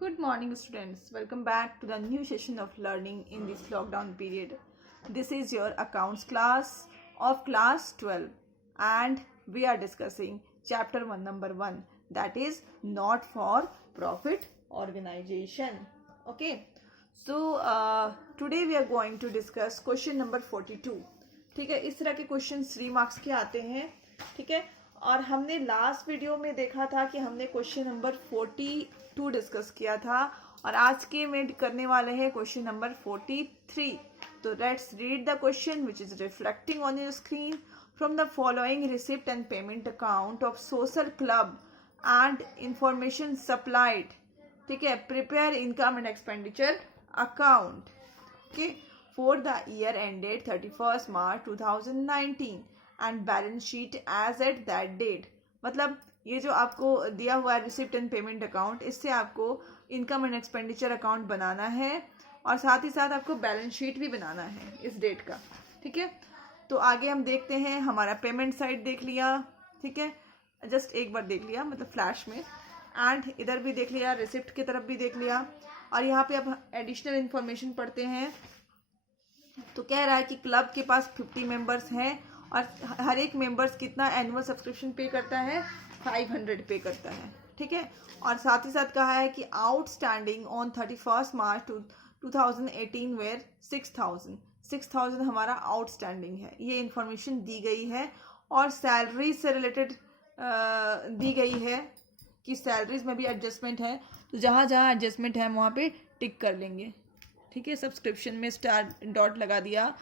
Good morning, students. Welcome back to the new session of learning in this lockdown period. This is your accounts class of class 12, and we are discussing chapter 1, number 1, that is not for profit organization. Okay, so today we are going to discuss question number 42. ठीक है, इस तरह के question 3 marks के आते हैं. ठीक है, और हमने लास्ट वीडियो में देखा था कि हमने क्वेश्चन नंबर 42 डिस्कस किया था और आज के में करने वाले हैं क्वेश्चन नंबर 43. तो let's read the question which is reflecting on your screen. From the following receipt and payment account of social club and information supplied. ठीक है, prepare income and expenditure account for the year ended 31st March 2019 and balance sheet as at that date. मतलब ये जो आपको दिया हुआ है receipt and payment account, इससे आपको इनकम एंड एक्सपेंडिचर अकाउंट बनाना है और साथ ही साथ आपको बैलेंस शीट भी बनाना है इस डेट का. ठीक है, तो आगे हम देखते हैं. हमारा पेमेंट साइड देख लिया. ठीक है, जस्ट एक बार देख लिया, मतलब फ्लैश में, एंड इधर भी देख लिया, रिसिप्ट की तरफ भी देख लिया. और यहाँ पे अब एडिशनल इंफॉर्मेशन पढ़ते हैं. तो कह रहा है कि क्लब के पास 50 मेंबर्स हैं और हर एक मेंबर्स कितना एनुअल सब्सक्रिप्शन पे करता है, 500 पे करता है. ठीक है, और साथ ही साथ कहा है कि outstanding on 31st March 2018 where 6000 हमारा आउटस्टैंडिंग है. ये इंफॉर्मेशन दी गई है और सैलरी से रिलेटेड दी गई है कि सैलरीज में भी एडजस्टमेंट है. तो जहाँ जहाँ एडजस्टमेंट है वहाँ पे टिक कर लेंगे. ठीक है, सब्सक्रिप्शन में स्टार डॉट लगा दिया,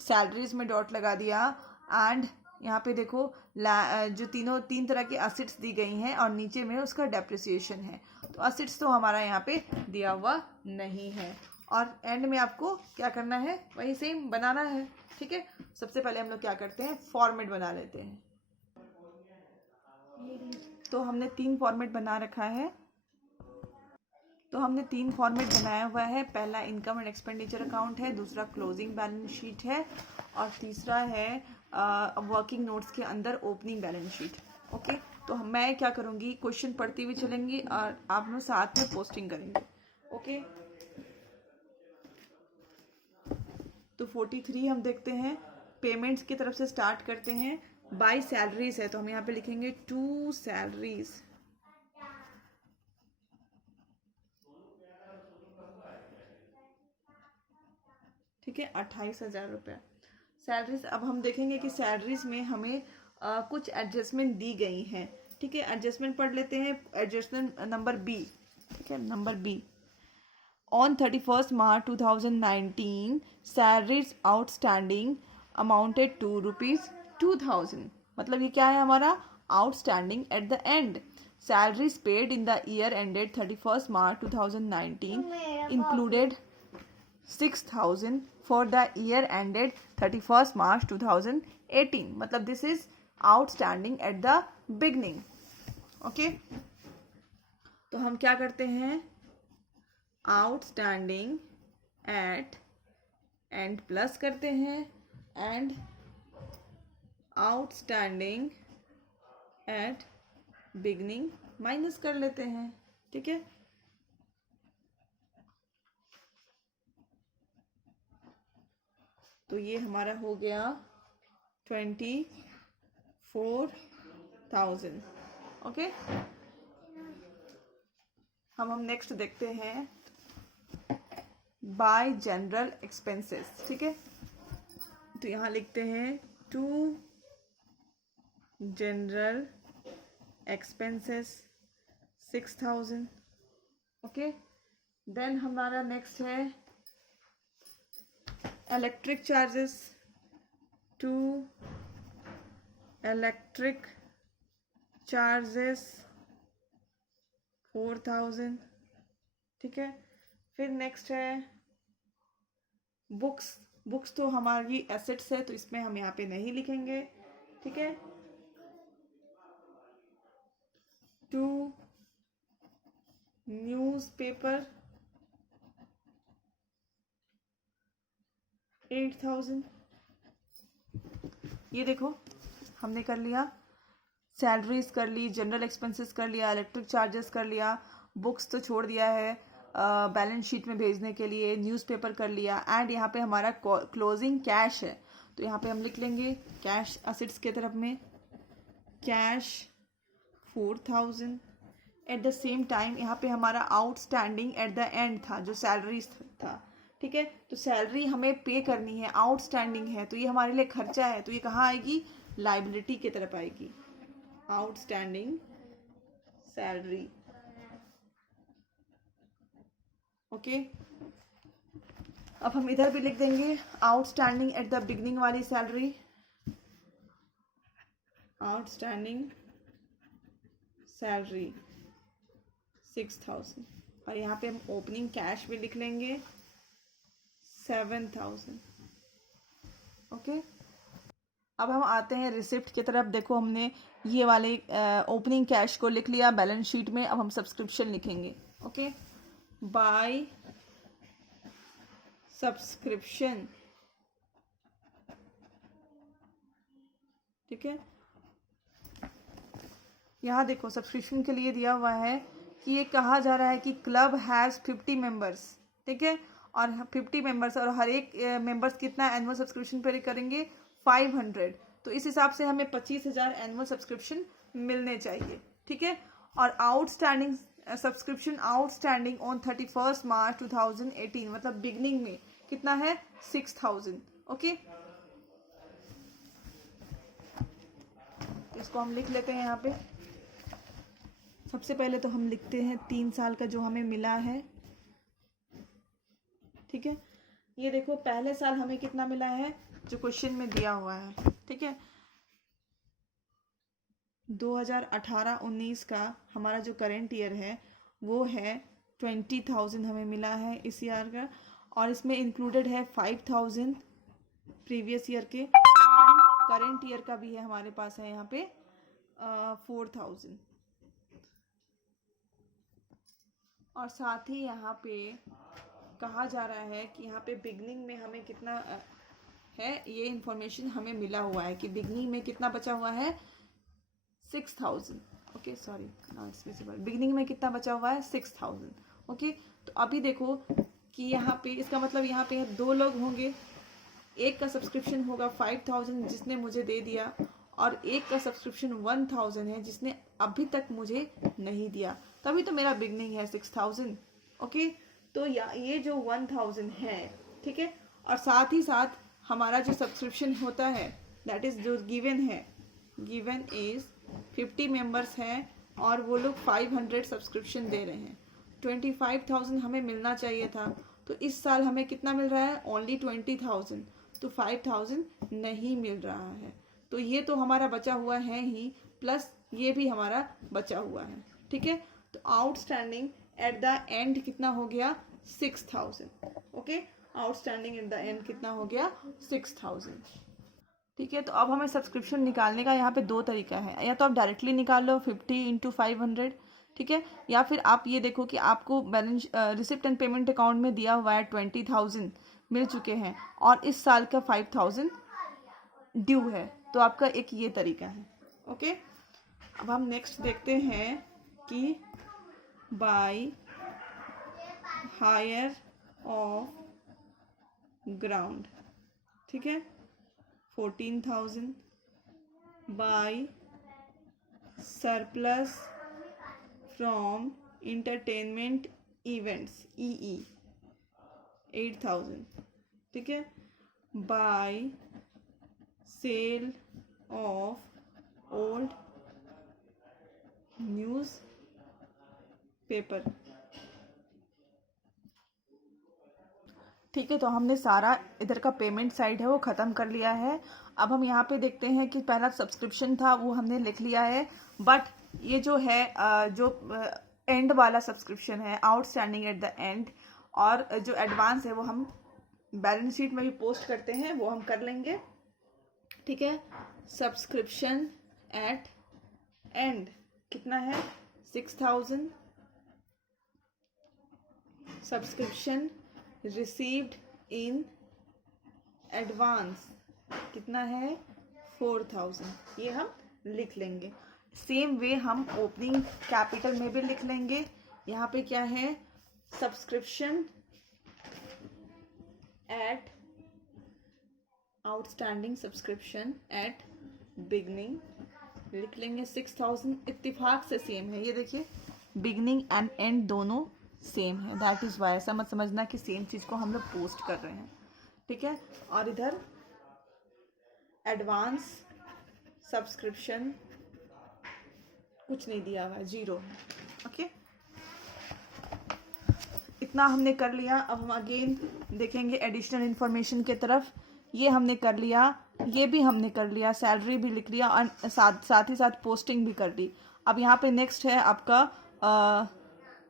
सैलरीज में डॉट लगा दिया, एंड यहाँ पे देखो जो तीन तरह की असेट्स दी गई हैं और नीचे में उसका डेप्रिसिएशन है. तो असेट्स तो हमारा यहाँ पे दिया हुआ नहीं है और एंड में आपको क्या करना है, वही सेम बनाना है. ठीक है, सबसे पहले हम लोग क्या करते हैं, फॉर्मेट बना लेते हैं. तो हमने 3 फॉर्मेट बना रखा है. तो हमने 3 फॉर्मेट बनाया हुआ है. पहला इनकम एंड एक्सपेंडिचर अकाउंट है, दूसरा क्लोजिंग बैलेंस शीट है और तीसरा है वर्किंग नोट्स के अंदर ओपनिंग बैलेंस शीट. ओके, तो मैं क्या करूँगी, क्वेश्चन पढ़ती हुई चलेंगी और आप लोग साथ में पोस्टिंग करेंगे. ओके, तो 43 हम देखते हैं. पेमेंट्स की तरफ से स्टार्ट करते हैं. बाय सैलरीज है तो हम यहाँ पे लिखेंगे 2 सैलरीज. ठीक है, 28,000 रुपये सैलरीज. अब हम देखेंगे कि सैलरीज में हमें कुछ एडजस्टमेंट दी गई हैं. ठीक है, एडजस्टमेंट पढ़ लेते हैं. Adjustment number B. ठीक है, number B. On 31st March 2019 salaries outstanding amounted to ₹2,000. मतलब ये क्या है, हमारा outstanding at the end. Salaries paid in the year ended 31st March 2019 included 6,000 for the year ended 31st March 2018. मतलब this is outstanding at the beginning. Okay, तो हम क्या करते हैं, outstanding at end प्लस करते हैं and outstanding at beginning minus कर लेते हैं. ठीक है, तो ये हमारा हो गया 24,000. ओके, हम नेक्स्ट देखते हैं बाय जनरल एक्सपेंसेस. ठीक है, तो यहाँ लिखते हैं 2 जनरल एक्सपेंसेस 6,000. ओके, देन हमारा नेक्स्ट है इलेक्ट्रिक चार्जेस. 2 electric charges 4,000. ठीक है, फिर नेक्स्ट है बुक्स तो हमारी एसेट्स है तो इसमें हम यहाँ पे नहीं लिखेंगे. ठीक है, 2 न्यूज़पेपर 8,000. ये देखो हमने कर लिया, सैलरीज कर ली, जनरल एक्सपेंसेस कर लिया, इलेक्ट्रिक चार्जेस कर लिया बुक्स तो छोड़ दिया है, बैलेंस शीट में भेजने के लिए न्यूज़पेपर कर लिया, एंड यहाँ पे हमारा क्लोजिंग कैश है। तो यहाँ पे हम लिख लेंगे कैश असेट्स के तरफ में cash 4000। At the same time यहाँ पे हमारा आउटस्टैंडिंग एट द एंड था जो सैलरी था, ठीक है। तो सैलरी हमें पे करनी है, आउटस्टैंडिंग है, तो ये हमारे लिए खर्चा है, तो ये कहाँ आएगी, लाइबिलिटी की तरफ आएगी, आउटस्टैंडिंग सैलरी। ओके, अब हम इधर भी लिख देंगे आउटस्टैंडिंग एट द बिगनिंग वाली सैलरी, आउटस्टैंडिंग सैलरी 6000, और यहाँ पे हम ओपनिंग कैश भी लिख लेंगे 7000। ओके, अब हम आते हैं रिसिप्ट की तरफ। देखो हमने ये वाले ओपनिंग कैश को लिख लिया बैलेंस शीट में, अब हम सब्सक्रिप्शन लिखेंगे। ओके, बाय सब्सक्रिप्शन, ठीक है। यहाँ देखो सब्सक्रिप्शन के लिए दिया हुआ है कि ये कहा जा रहा है कि क्लब हैज़ 50 मेंबर्स, ठीक है, और 50 मेंबर्स, और हर एक मेंबर्स कितना एनुअल सब्सक्रिप्शन पे करेंगे 500। तो इस हिसाब से हमें 25,000 एनुअल सब्सक्रिप्शन मिलने चाहिए, ठीक है। और आउटस्टैंडिंग सब्सक्रिप्शन आउटस्टैंडिंग ऑन 31 मार्च 2018, मतलब बिगनिंग में कितना है 6000। ओके, इसको हम लिख लेते हैं यहाँ पे। सबसे पहले तो हम लिखते हैं 3 साल का जो हमें मिला है, ठीक है। ये देखो पहले साल हमें कितना मिला है जो क्वेश्चन में दिया हुआ है, ठीक है। 2018-19 का हमारा जो करेंट ईयर है वो है 20,000 हमें मिला है इस ईयर का, और इसमें इंक्लूडेड है 5,000 प्रीवियस ईयर के, करेंट ईयर का भी है हमारे पास है यहाँ पे 4,000, और साथ ही यहाँ पे कहा जा रहा है कि यहाँ पे बिगनिंग में हमें कितना है, ये इंफॉर्मेशन हमें मिला हुआ है कि बिगनिंग में कितना बचा हुआ है 6,000। ओके सॉरी, बिगनिंग में कितना बचा हुआ है 6,000। ओके, तो अभी देखो कि यहाँ पे इसका मतलब यहाँ पे 2 लोग होंगे, एक का सब्सक्रिप्शन होगा 5,000 जिसने मुझे दे दिया, और एक का सब्सक्रिप्शन 1,000 है जिसने अभी तक मुझे नहीं दिया, तभी तो मेरा बिगनिंग है 6,000। ओके, तो ये जो 1,000 है, ठीक है, और साथ ही साथ हमारा जो सब्सक्रिप्शन होता है दैट इज जो गिवन है, गिवन इज 50 मेंबर्स हैं और वो लोग 500 सब्सक्रिप्शन दे रहे हैं, 25,000 हमें मिलना चाहिए था, तो इस साल हमें कितना मिल रहा है ओनली 20,000, तो 5,000 नहीं मिल रहा है, तो ये तो हमारा बचा हुआ है ही, प्लस ये भी हमारा बचा हुआ है, ठीक है। तो आउटस्टैंडिंग एट द एंड कितना हो गया 6,000। Okay, outstanding at the and कितना हो गया 6,000, ठीक है। तो अब हमें सब्सक्रिप्शन निकालने का यहाँ पे 2 तरीका है, या तो आप डायरेक्टली निकाल लो 50 इंटू 500, ठीक है, या फिर आप ये देखो कि आपको balance receipt and payment account में दिया हुआ है 20,000 मिल चुके हैं और इस साल का 5,000 ड्यू है, तो आपका एक ये तरीका है। ओके, अब हम नेक्स्ट देखते हैं कि बाय हायर ऑफ ग्राउंड, ठीक है, 14,000, by surplus from entertainment events EE 8,000, ठीक है, by sale of old newspaper, ठीक है। तो हमने सारा इधर का पेमेंट साइड है वो ख़त्म कर लिया है। अब हम यहाँ पे देखते हैं कि पहला सब्सक्रिप्शन था वो हमने लिख लिया है, बट ये जो है जो एंड वाला सब्सक्रिप्शन है आउटस्टैंडिंग एट द एंड, और जो एडवांस है वो हम बैलेंस शीट में भी पोस्ट करते हैं, वो हम कर लेंगे, ठीक है। सब्सक्रिप्शन एट एंड कितना है 6,000, सब्सक्रिप्शन रिसीव्ड इन एडवांस कितना है 4,000, ये हम लिख लेंगे। सेम वे हम ओपनिंग कैपिटल में भी लिख लेंगे यहाँ पे क्या है, subscription eight outstanding subscription eight beginning लिख लेंगे 6000, इत्तेफाक से सेम है। ये देखिए बिगनिंग एंड एंड दोनों सेम है, दैट इज़ वाई। ऐसा मत समझना कि सेम चीज़ को हम लोग पोस्ट कर रहे हैं, ठीक है। और इधर एडवांस सब्सक्रिप्शन कुछ नहीं दिया हुआ है, 0, ओके। इतना हमने कर लिया। अब हम अगेन देखेंगे एडिशनल इंफॉर्मेशन के तरफ। ये हमने कर लिया, ये भी हमने कर लिया, सैलरी भी लिख लिया और साथ ही साथ पोस्टिंग भी कर ली। अब यहाँ पे नेक्स्ट है आपका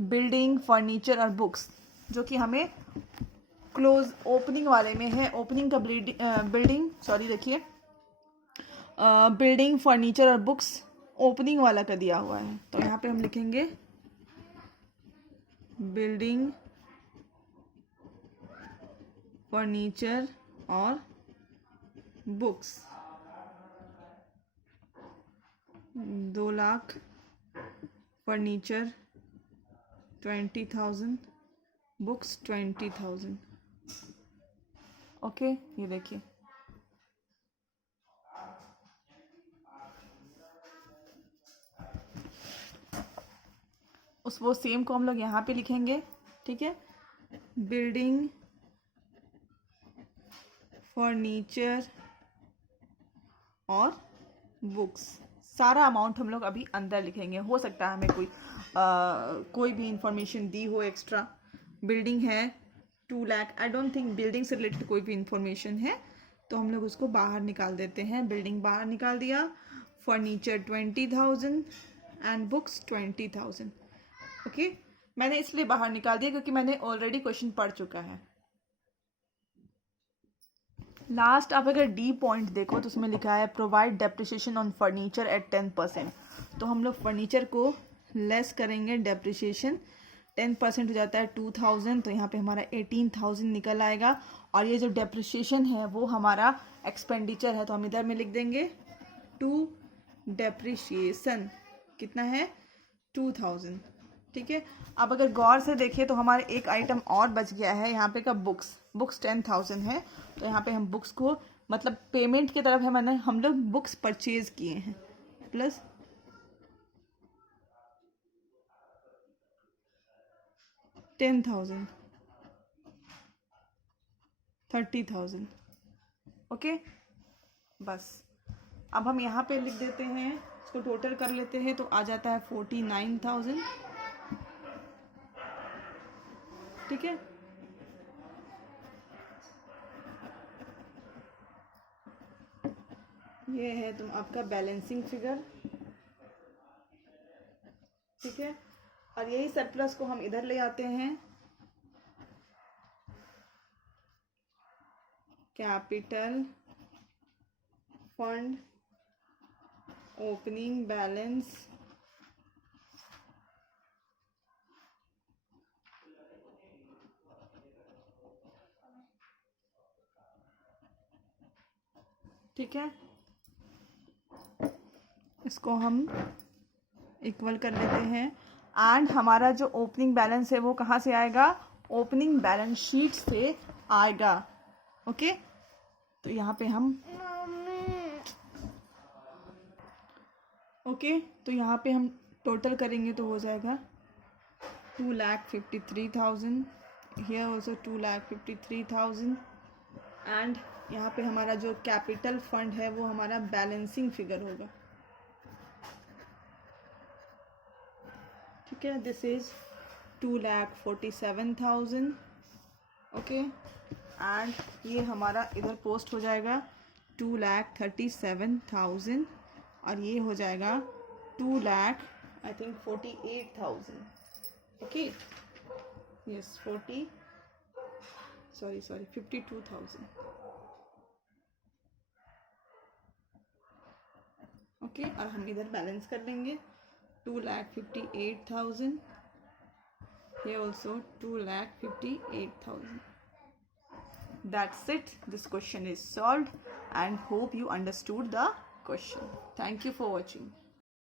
बिल्डिंग, फर्नीचर और बुक्स, जो कि हमें क्लोज ओपनिंग वाले में है। ओपनिंग का बिल्डिंग सॉरी देखिए बिल्डिंग, फर्नीचर और बुक्स ओपनिंग वाला का दिया हुआ है। तो यहाँ पे हम लिखेंगे बिल्डिंग, फर्नीचर और books 2 lakh, furniture 20,000, books 20,000, okay. ये देखिए वो सेम को हम लोग यहाँ पे लिखेंगे, ठीक है। बिल्डिंग, फर्नीचर और बुक्स, सारा अमाउंट हम लोग अभी अंदर लिखेंगे। हो सकता है हमें कोई भी इंफॉर्मेशन दी हो एक्स्ट्रा। बिल्डिंग है 2 lakh, I don't think building से रिलेटेड कोई भी इंफॉर्मेशन है, तो हम लोग उसको बाहर निकाल देते हैं। बिल्डिंग बाहर निकाल दिया, फर्नीचर 20,000 एंड बुक्स 20,000, ओके। मैंने इसलिए बाहर निकाल दिया क्योंकि मैंने ऑलरेडी क्वेश्चन पढ़ चुका है। लास्ट आप अगर डी पॉइंट देखो तो उसमें लिखा है provide depreciation on furniture at 10%। तो हम लोग फर्नीचर को लेस करेंगे, डेप्रिसिएशन 10% हो जाता है 2,000, तो यहाँ पे हमारा 18,000 निकल आएगा। और ये जो डेप्रिसिएशन है वो हमारा एक्सपेंडिचर है, तो हम इधर में लिख देंगे टू डेप्रिसिएशन कितना है 2,000, ठीक है। अब अगर गौर से देखें तो हमारे एक आइटम और बच गया है यहाँ पे का बुक्स 10,000 है। तो यहाँ पे हम बुक्स को मतलब पेमेंट की तरफ है, मैंने हम लोग बुक्स परचेज किए हैं, प्लस 10,000 30,000, ओके। बस अब हम यहाँ पे लिख देते हैं, इसको टोटल कर लेते हैं तो आ जाता है 49,000, ठीक है। ये है तुम आपका बैलेंसिंग फिगर, ठीक है। और यही सरप्लस को हम इधर ले आते हैं, कैपिटल फंड, ओपनिंग बैलेंस, ठीक है। इसको हम इक्वल कर लेते हैं एंड हमारा जो ओपनिंग बैलेंस है वो कहाँ से आएगा, ओपनिंग बैलेंस शीट से आएगा, ओके। तो यहाँ पे हम तो यहाँ पे हम टोटल करेंगे तो हो जाएगा 2,53,000, हियर ऑल्सो 2,53,000 एंड यहाँ पे हमारा जो कैपिटल फंड है वो हमारा बैलेंसिंग फिगर होगा, ठीक है। This is 2,47,000, okay. एंड ये हमारा इधर पोस्ट हो जाएगा 2,37,000 और ये हो जाएगा 2,48,000, ओके। Yes 52,000, okay. और हम इधर बैलेंस कर लेंगे 2,58,000, here also 2,58,000. That's it. This question is solved and hope you understood the question. Thank you for watching.